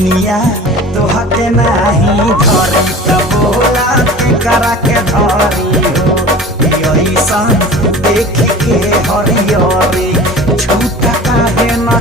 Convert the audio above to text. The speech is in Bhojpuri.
दुनिया तोह के नाही धरी त बोला के करा के धरी हो ऐसा देख के हरियरी छूटा काहे न